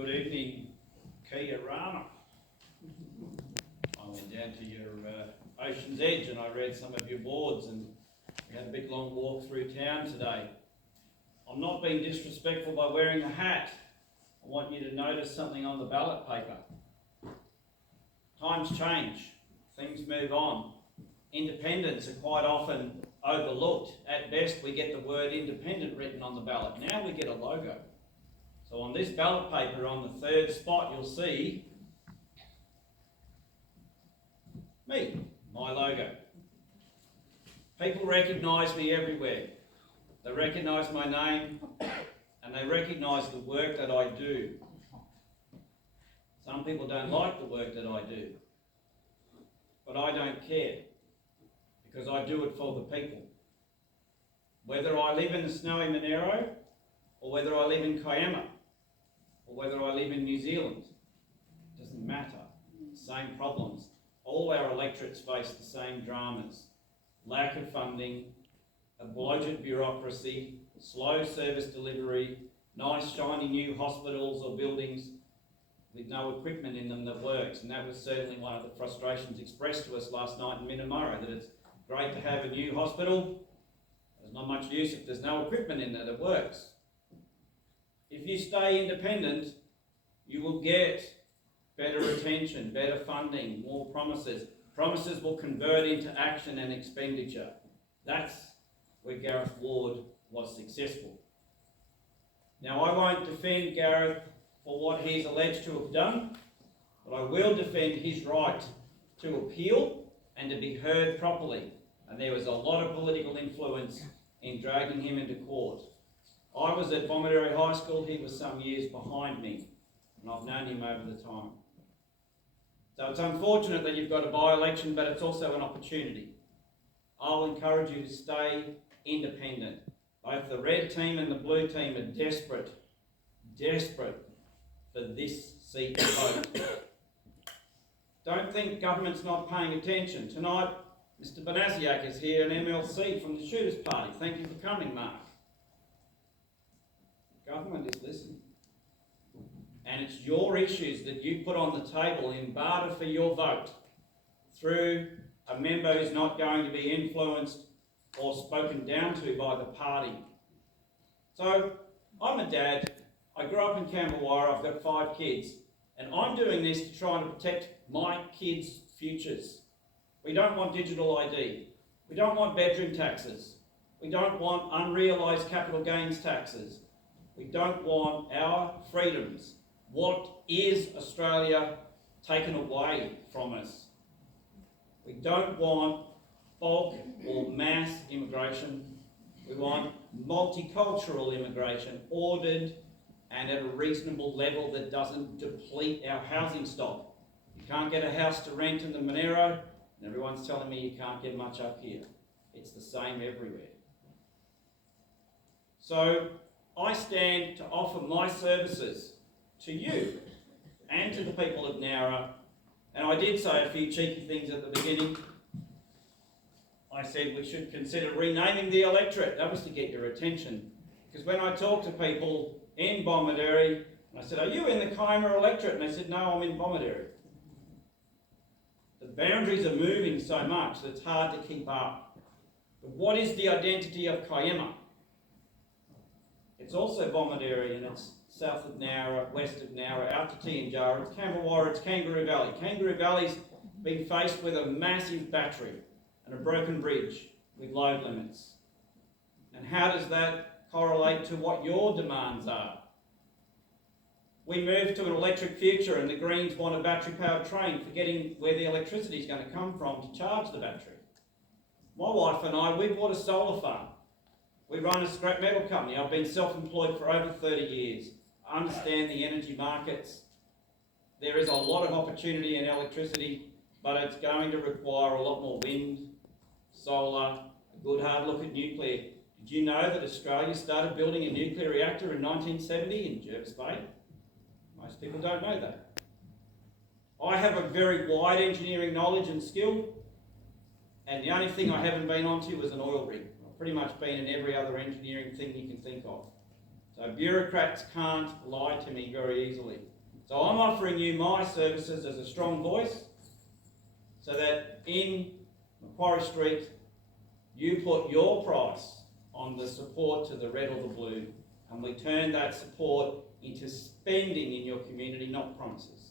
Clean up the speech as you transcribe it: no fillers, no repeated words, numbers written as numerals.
Good evening, Kiama. I went down to your Ocean's Edge and I read some of your boards, and we had a big long walk through town today. I'm not being disrespectful by wearing a hat. I want you to notice something on the ballot paper. Times change, things move on. Independents are quite often overlooked. At best, we get the word independent written on the ballot. Now we get a logo. So on this ballot paper, on the third spot, you'll see me, my logo. People recognise me everywhere. They recognise my name and they recognise the work that I do. Some people don't like the work that I do, but I don't care, because I do it for the people. Whether I live in the snowy Monero, or whether I live in Kiama, or whether I live in New Zealand, it doesn't matter. Same problems. All our electorates face the same dramas. Lack of funding, a bloated bureaucracy, slow service delivery, nice shiny new hospitals or buildings with no equipment in them that works. And that was certainly one of the frustrations expressed to us last night in Minamurra, that it's great to have a new hospital. There's not much use if there's no equipment in there that works. If you stay independent, you will get better attention, better funding, more promises. Promises will convert into action and expenditure. That's where Gareth Ward was successful. Now, I won't defend Gareth for what he's alleged to have done, but I will defend his right to appeal and to be heard properly. And there was a lot of political influence in dragging him into court. I was at Bomaderry High School, he was some years behind me, and I've known him over the time. So it's unfortunate that you've got a by-election, but it's also an opportunity. I'll encourage you to stay independent. Both the red team and the blue team are desperate for this seat to vote. Don't think government's not paying attention. Tonight, Mr. Banasiak is here, an MLC from the Shooters Party. Thank you for coming, Mark. Government is listening. And it's your issues that you put on the table in barter for your vote through a member who's not going to be influenced or spoken down to by the party. So, I'm a dad. I grew up in Camberwara. I've got 5 kids. And I'm doing this to try and protect my kids' futures. We don't want digital ID. We don't want bedroom taxes. We don't want unrealised capital gains taxes. We don't want our freedoms. What is Australia taken away from us? We don't want bulk or mass immigration. We want multicultural immigration, ordered and at a reasonable level that doesn't deplete our housing stock. You can't get a house to rent in the Monero, and everyone's telling me you can't get much up here. It's the same everywhere. So I stand to offer my services to you and to the people of Nowra. And I did say a few cheeky things at the beginning. I said we should consider renaming the electorate. That was to get your attention. Because when I talked to people in Bomaderry, I said, are you in the Kiama electorate? And they said, no, I'm in Bomaderry. The boundaries are moving so much that it's hard to keep up. But what is the identity of Kiama? It's also Bomaderry, and it's south of Nowra, west of Nowra, out to Tianjara, it's Camberwara, it's Kangaroo Valley. Kangaroo Valley's been faced with a massive battery and a broken bridge with load limits. And how does that correlate to what your demands are? We move to an electric future and the Greens want a battery-powered train, forgetting where the electricity is going to come from to charge the battery. My wife and I, we bought a solar farm. We run a scrap metal company. I've been self-employed for over 30 years. I understand the energy markets. There is a lot of opportunity in electricity, but it's going to require a lot more wind, solar, a good hard look at nuclear. Did you know that Australia started building a nuclear reactor in 1970 in Jervis Bay? Most people don't know that. I have a very wide engineering knowledge and skill, and the only thing I haven't been onto was an oil rig. I've pretty much been in every other engineering thing you can think of. So bureaucrats can't lie to me very easily. So I'm offering you my services as a strong voice so that in Macquarie Street you put your price on the support to the red or the blue, and we turn that support into spending in your community, not promises.